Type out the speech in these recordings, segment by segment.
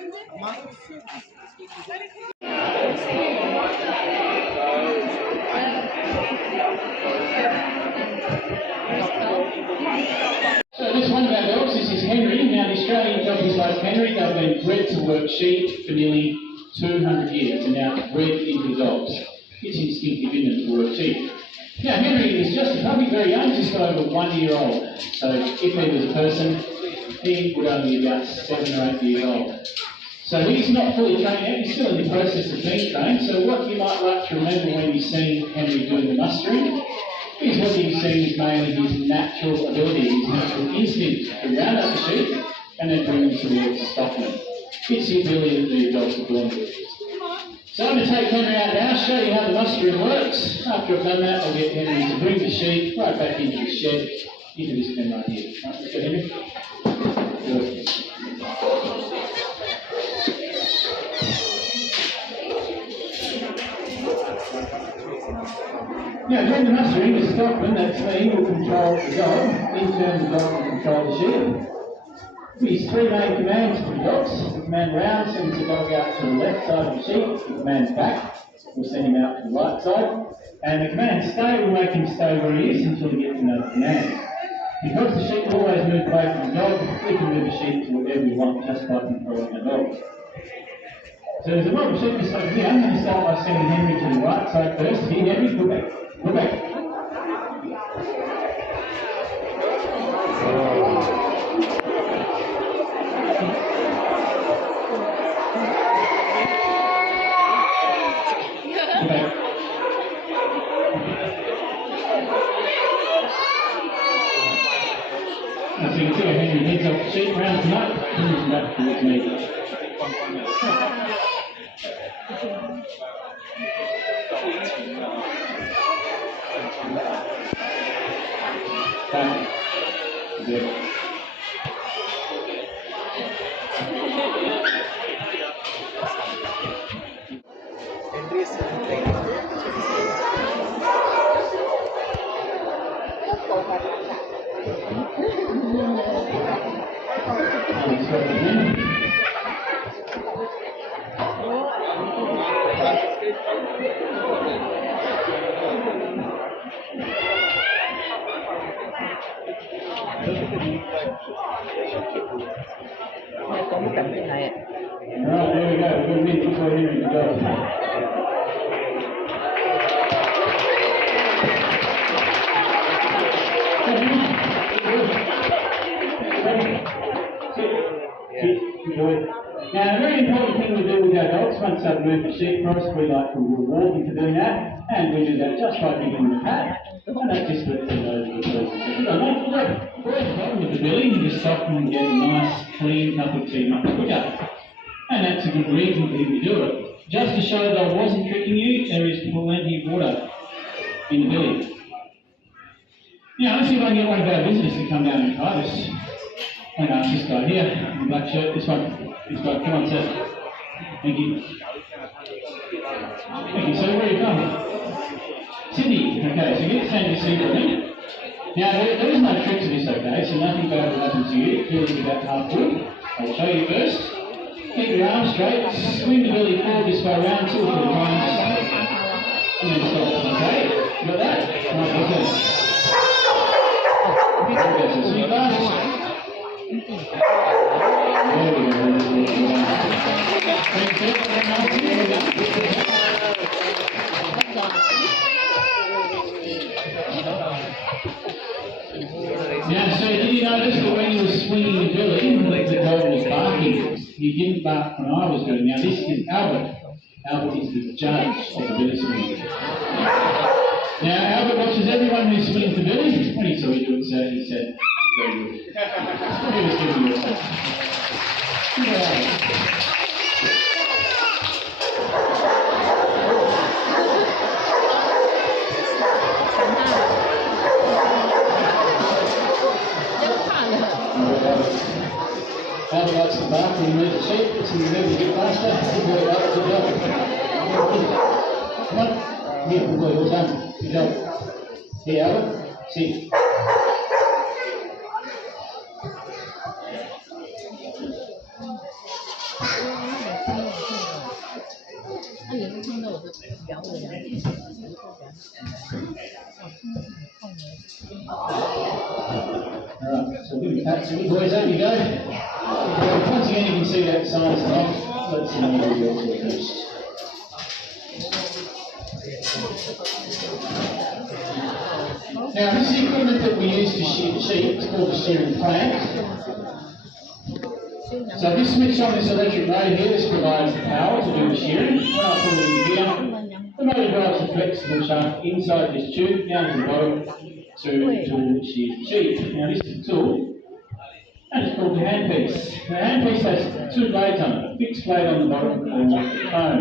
So this one of our dogs, this is Henry. Now the Australian jockeys like Henry, they've been bred to work sheep for nearly 200 years and now bred into dogs. It's instinctive in them to work sheep. Now Henry is just a puppy, very young, just over 1 year old. So if he was a person, he would only be about 7 or 8 years old. So he's not fully trained yet, he's still in the process of being trained. So what you might like to remember when you've seen Henry doing the mustering is what you've seen is mainly his natural ability, his natural instinct to round up the sheep and then bring them towards the stockman. It's the ability that the dogs are born with. So I'm going to take Henry out now, show you how the mustering works. After I've done that, I'll get Henry to bring the sheep right back into the shed, into this pen right here. Right, let's go, Henry. Good. Now, during the mustering, the stockman, that's me, will control the dog. In turn, the dog will control the sheep. There's three main commands to the dogs. The command round sends the dog out to the left side of the sheep. The command back will send him out to the right side. And the command stay will make him stay where he is until he gets another command. Because the sheep always move away from the dog, we can move the sheep to wherever we want just by controlling the dog. So there's a lot of sheep just over here. I'm going to start by sending Henry to the right side first. Here, Henry, go back. Go back. As you can see, Henry heads off the sheep, rounds them up, and brings them back towards me. Back. Good. Cũng cầm cái này ạ. Right, there we go. We're going to meet before Henry to go. Now, a very important thing we do with our dogs, once they've moved the sheep for us, we like to reward them for doing that, and we do that just by giving them a pat, and that just lets them know that the person is good. Always a problem with the billy, you just stop them and get a nice, clean cup of tea much quicker. And that's a good reason for him to do it. Just to show that I wasn't tricking you, there is plenty of water in the billy. Now, let's see if I can get one of our visitors to come down and try this. I'm going to ask this guy here, the black shirt, this one. This guy, come on, sir. Thank you. Thank you, sir. Where are you from? Sydney. Okay, so get stand your seat with me. Now, there is no trick to this, okay, so nothing bad will happen to you. Billy's about half full. I'll show you first. Keep your arms straight, swing the belly forward this way around 2 or 3 times, and then stop. Okay? You got that? Right, okay. Okay, so swing fast. There we go. Now, so did you notice that when you were swinging the billy, the dog was barking? He didn't bark when I was doing it. Now, this is Albert. Albert is the judge of the billy swinging. Now, Albert watches everyone who swings the billy. When he saw you doing so, he said, very good. He was giving you a sense. Albert likes to bark when he moves the sheep, so you move a bit faster. Good boy, Albert, good job. Come on. Here, good boy, well done. Good job. Here, Albert, sit. Alright, so give me that. So good boys, over you go. Once again, you can see that sign's off. Let's see how we go first. Now, this is the equipment that we use to shear the sheep. It's called the shearing plant. So if you switch on this electric motor here, this provides the power to do the shearing. When I put it in gear, the motor drives the flexible shaft inside this tube down to the bottom to shear the sheep. Now, this is the tool, and it's called the handpiece. The handpiece has two blades on it, a fixed blade on the bottom and a comb,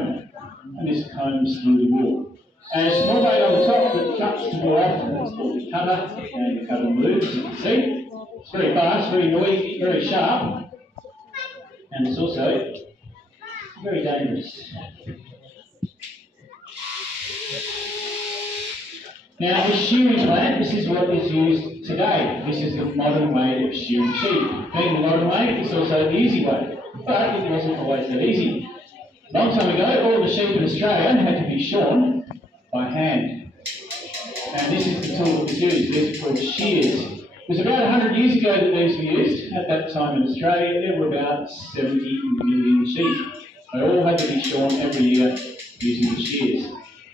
and this combs through the wool. And a small blade on the top that cuts the wool off, and it's called the cutter, and the cutter moves, as you can see. It's very fast, very noisy, very sharp, and it's also very dangerous. Now, the shearing plant, this is what is used today. This is the modern way of shearing sheep. Being the modern way, it's also the easy way, but it wasn't always that easy. A long time ago, all the sheep in Australia had to be shorn by hand. And this is the tool that was used. These are called shears. It was about 100 years ago that these were used. At that time in Australia, there were about 70 million sheep. They all had to be shorn every year using the shears.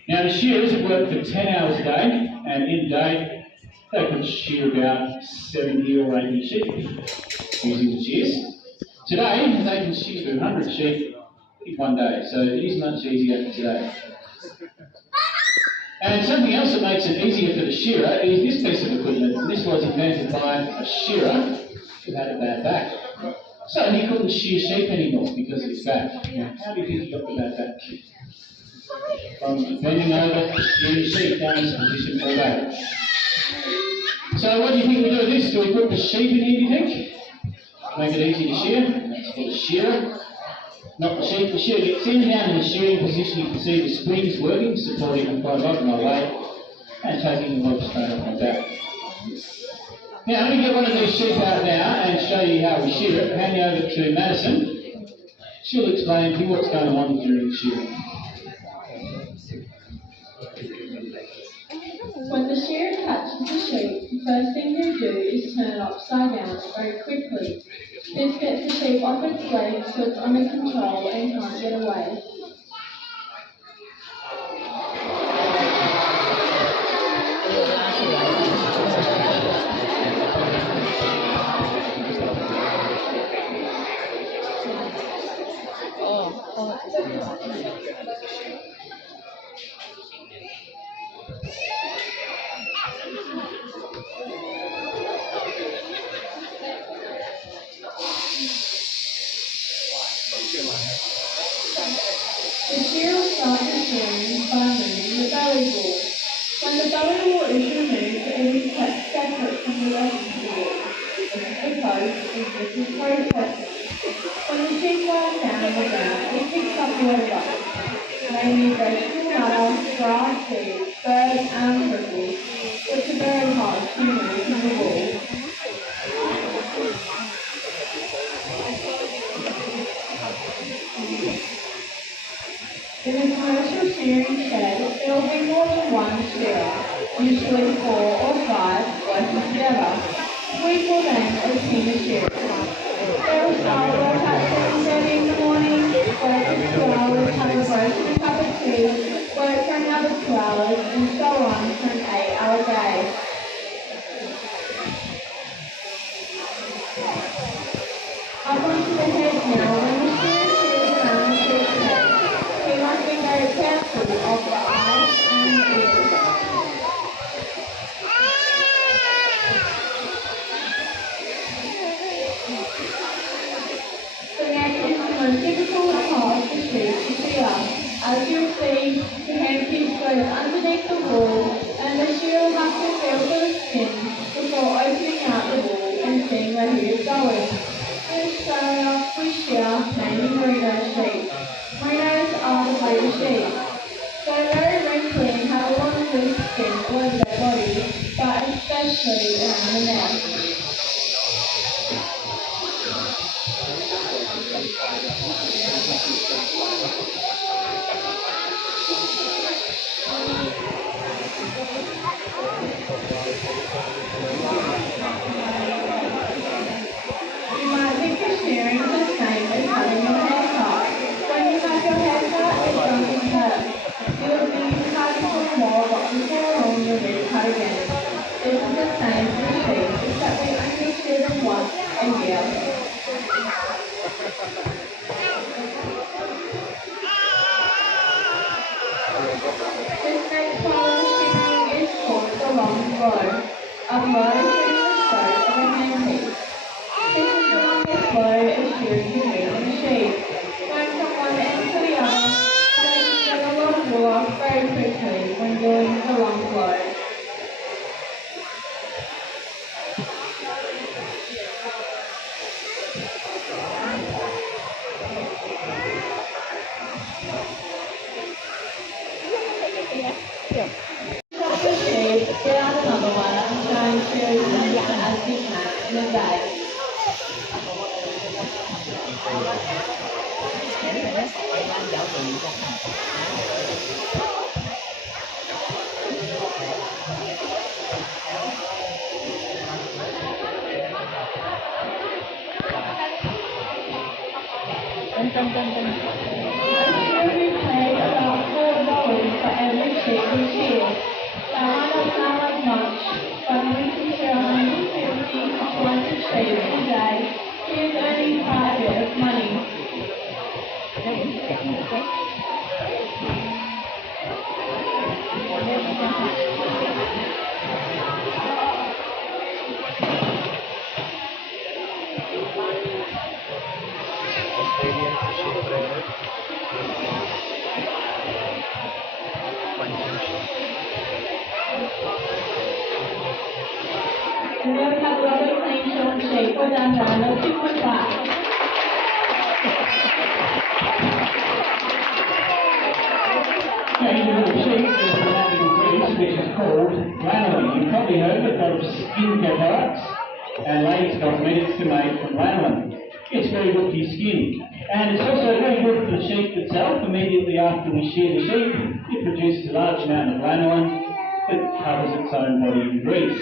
Now, the shears worked for 10 hours a day, and in a day, they could shear about 70 or 80 sheep using the shears. Today, they can shear 200 sheep in one day, so it is much easier today. And something else that makes it easier for the shearer is this piece of equipment. This was invented by a shearer who had a bad back. So he couldn't shear sheep anymore because of his back. Now, how do you think he got the bad back? From bending over, shearing sheep down into position all day. So what do you think we do with this? Do we put the sheep in here, do you think? Make it easy to shear? That's called a shearer. Not the sheep. The shearer gets in, down in the shearing position. You can see the springs working, supporting them quite a lot in my leg, and taking the log straight off my back. Now, I'm going to get one of these sheep out now and show you how we shear it. Hand you over to Madison. She'll explain to you what's going on during the shearing. When the shearer catches the sheep, the first thing you do is turn it upside down very quickly. This gets the sheep off its legs so it's under control and can't get away. The shearer will start the shearing by removing the belly wool. When the belly wool is removed, it is kept separate from the rest of the wool. Because this is processing. When the sheep lies down on the ground, it picks up water, mainly vegetable matter, grass seeds, birds and prickles, which are very hard to remove from the wool. In a commercial shearing shed, there will be more than one shearer, usually 4 or 5 working together. We call them a team of shearers. They will start work at 7:30 in the morning, work for 2 hours, have a break and a cup of tea, work for another 2 hours, and so on for an 8-hour day. Up onto the head now, when the shearer shears around the sheep's head, we must be very careful of the eyes and ears. The neck is the most difficult part of the sheep to shear. As you'll see, the handpiece goes underneath the wool, and the shearer will have to feel for the skin before opening out the wool and seeing where he is going. In Australia, we shear mainly merino sheep. Merinos are the breed of sheep. They're very wrinkly and have a lot of loose skin all over their bodies, but especially around the neck. You might think your shearing is the same as having your hair cut. When you have your hair cut, it doesn't hurt. You'll be cutting for more, but before long you'll be cut again. This is the same with sheep, except we only shear them once a year. This next part of shearing is called the long blow. A blow is the stroke of a handpiece. This is the longest blow a shearer can use on a sheep. Going from one end to the other, so you can get a lot of wool off very quickly when doing the long blow. Chop the sheep, get out another one and try and shear as many as you can in a day. We pay about $4 for every sheep we shear. That might not sound like much, but when we can shear 150 to 200 sheep a day, here's earning quite a bit of money. And then we have a lovely clean shorn sheep. We're done now. Let's do quick back. Now, you little sheep, there's a natural grease which is called lanolin. You've probably heard of it, got skincare products and ladies' cosmetics to make from lanolin. It's very good for your skin. And it's also very good for the sheep itself. Immediately after we shear the sheep, it produces a large amount of lanolin that covers its own body in grease.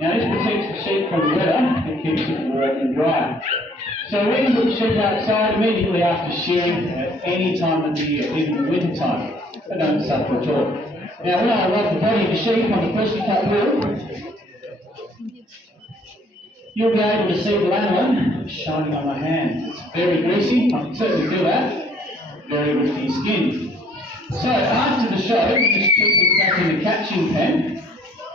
Now this protects the sheep from the weather and keeps it warm and dry. So we can put the sheep outside immediately after shearing at any time of the year, even in winter time. They don't suffer at all. Now when I rub the body of the sheep on the freshly cut wool, you'll be able to see the lanolin shining on my hand. It's very greasy, I can certainly feel that. Very good for your skin. So after the show, we just put this back in the catching pen.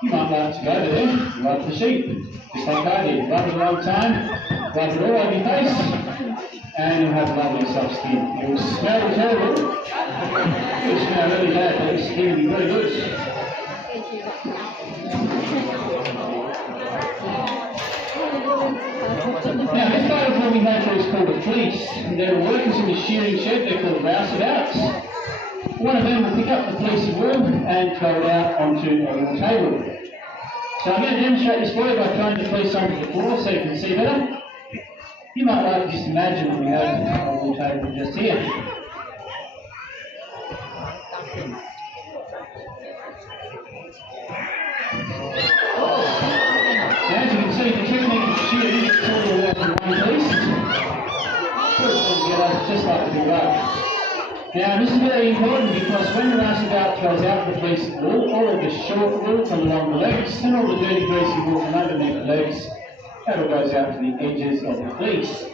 You might like to go over there and rub the sheep, just like I did. Rub it a long time, rub it all over your face, and you'll have lovely soft skin. It will smell terrible. It will smell really bad, but the skin will be very good. Now, this part of what we have here is called a fleece. There are workers in the shearing shed, they're called rouseabouts. One of them will pick up the fleece of wool and throw it out onto a wool table. So I'm going to demonstrate this for you by throwing the fleece onto the floor so you can see better. You might like to just imagine that we have a wool table just here. Now, as you can see, the technique of shearing is all the way from one piece. Put it all together just like a big rug. Now, this is very important because when the rouseabout throws out the fleece of wool, all of the short wool from along the legs and all the dirty, greasy wool from underneath the legs, that all goes out to the edges of the fleece.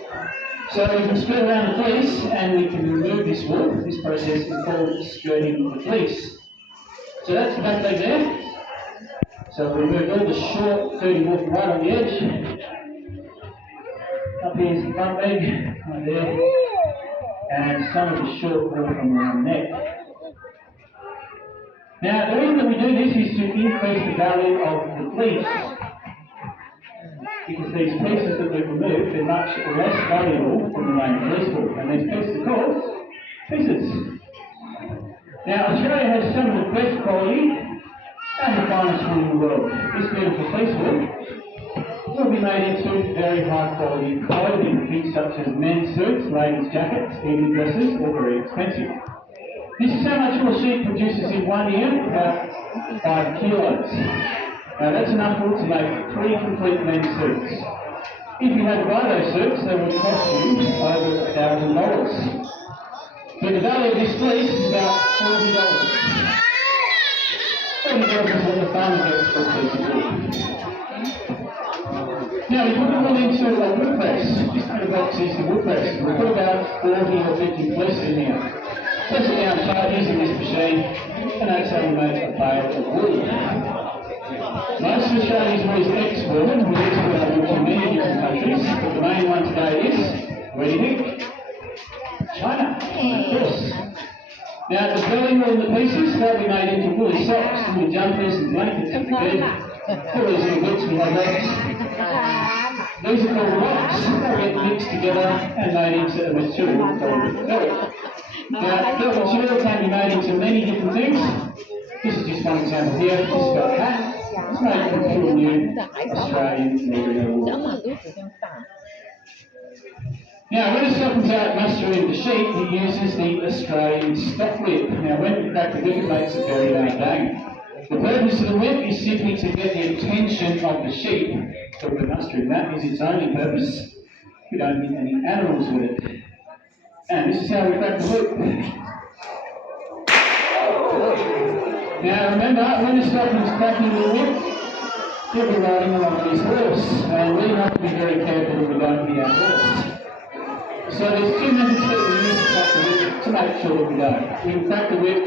So we can spread around the fleece and we can remove this wool. This process is called skirting the fleece. So that's the back leg there. So we remove all the short, dirty wool from right on the edge. Up here's the front leg, right there. And some of the short wool from around the neck. Now, the reason that we do this is to increase the value of the fleece. Because these pieces that we've removed are much less valuable than the main fleece wool. And these pieces are called pieces. Now, Australia has some of the best quality and the finest wool in the world. This beautiful fleece wool will be made into very high quality clothing, things such as men's suits, ladies' jackets, evening dresses, all very expensive. This is how much your sheep produces in 1 year, about 5 kilos. Now that's enough wool to make 3 complete men suits. If you had to buy those suits, they would cost you over $1,000. But the value of this fleece is about $40. $40 is what the farmer gets for a piece of wool. Now we put the wool into a wool press. This little box is the wool press. We put about 40 or 50 fleeces in here. Press it down tight using this machine, and that's how we make a bale of wool. Most of Australia's wool is exported. We export our wool to many different countries, but the main one today is, where do you think? China, of course. Now the belly wool and the pieces, they'll be made into woolly socks, woolly jumpers and blankets for the bed. All these little bits we have left. These are called rocks. They get mixed together and made into a material called felt. Now felt material can be made into many different things. This is just one example here. This is got a hat. It's made from pure new Australian merino wool. Now, when a stock comes out mustering the sheep, it uses the Australian stock whip. Now, when you crack the whip, it makes a very loud bang. The purpose of the whip is simply to get the attention of the sheep. So we're mustering that is its only purpose. We don't hit any animals with it. And this is how we crack the whip. Now, remember, when the stockman's cracking the whip, he'll be riding along on his horse. And we have to be very careful that we don't hit our horse. So there's 2 methods that we use to crack the whip to make sure that we don't. We can crack the whip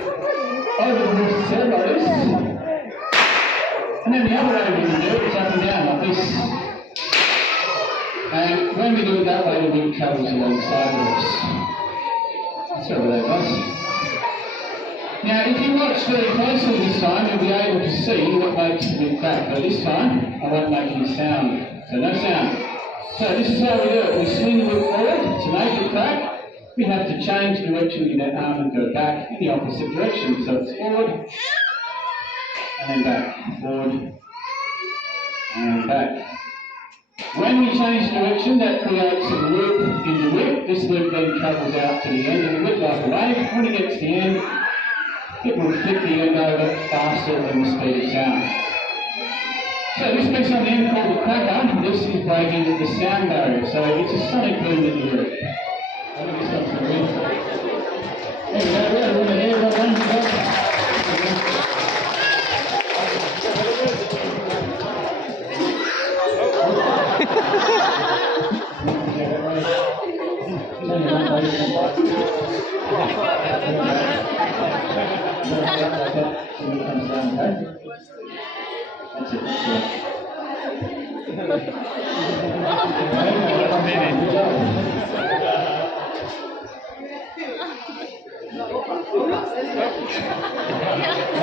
over the horse's head like this, and then the other way we can do it is up and down like this. And when we do it that way, the whip travels alongside of us. Sorry about that, guys. Now, if you watch very closely this time, you'll be able to see what makes the whip crack. But this time, I won't make any sound. So no sound. So this is how we do it. We swing the whip forward. To make it crack, we have to change direction with that arm and go back in the opposite direction. So it's forward, and then back. Forward, and back. When we change direction, that creates a loop in the whip. This loop then travels out to the end of the whip like a wave. When it gets to the end, it will flip the end over faster than the speed of sound. So this piece on the end called the cracker, this is breaking the sound barrier. So it's a sonic boom that you hear. I think this one's going to win. There we go, we're going to hear that one. That's it.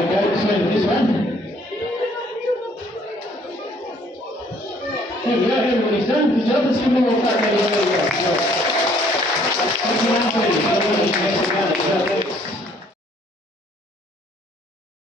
Okay, this one. Here we go, everybody's done. Good job. Let's give them all a clap. There you go. Thank you, Anthony.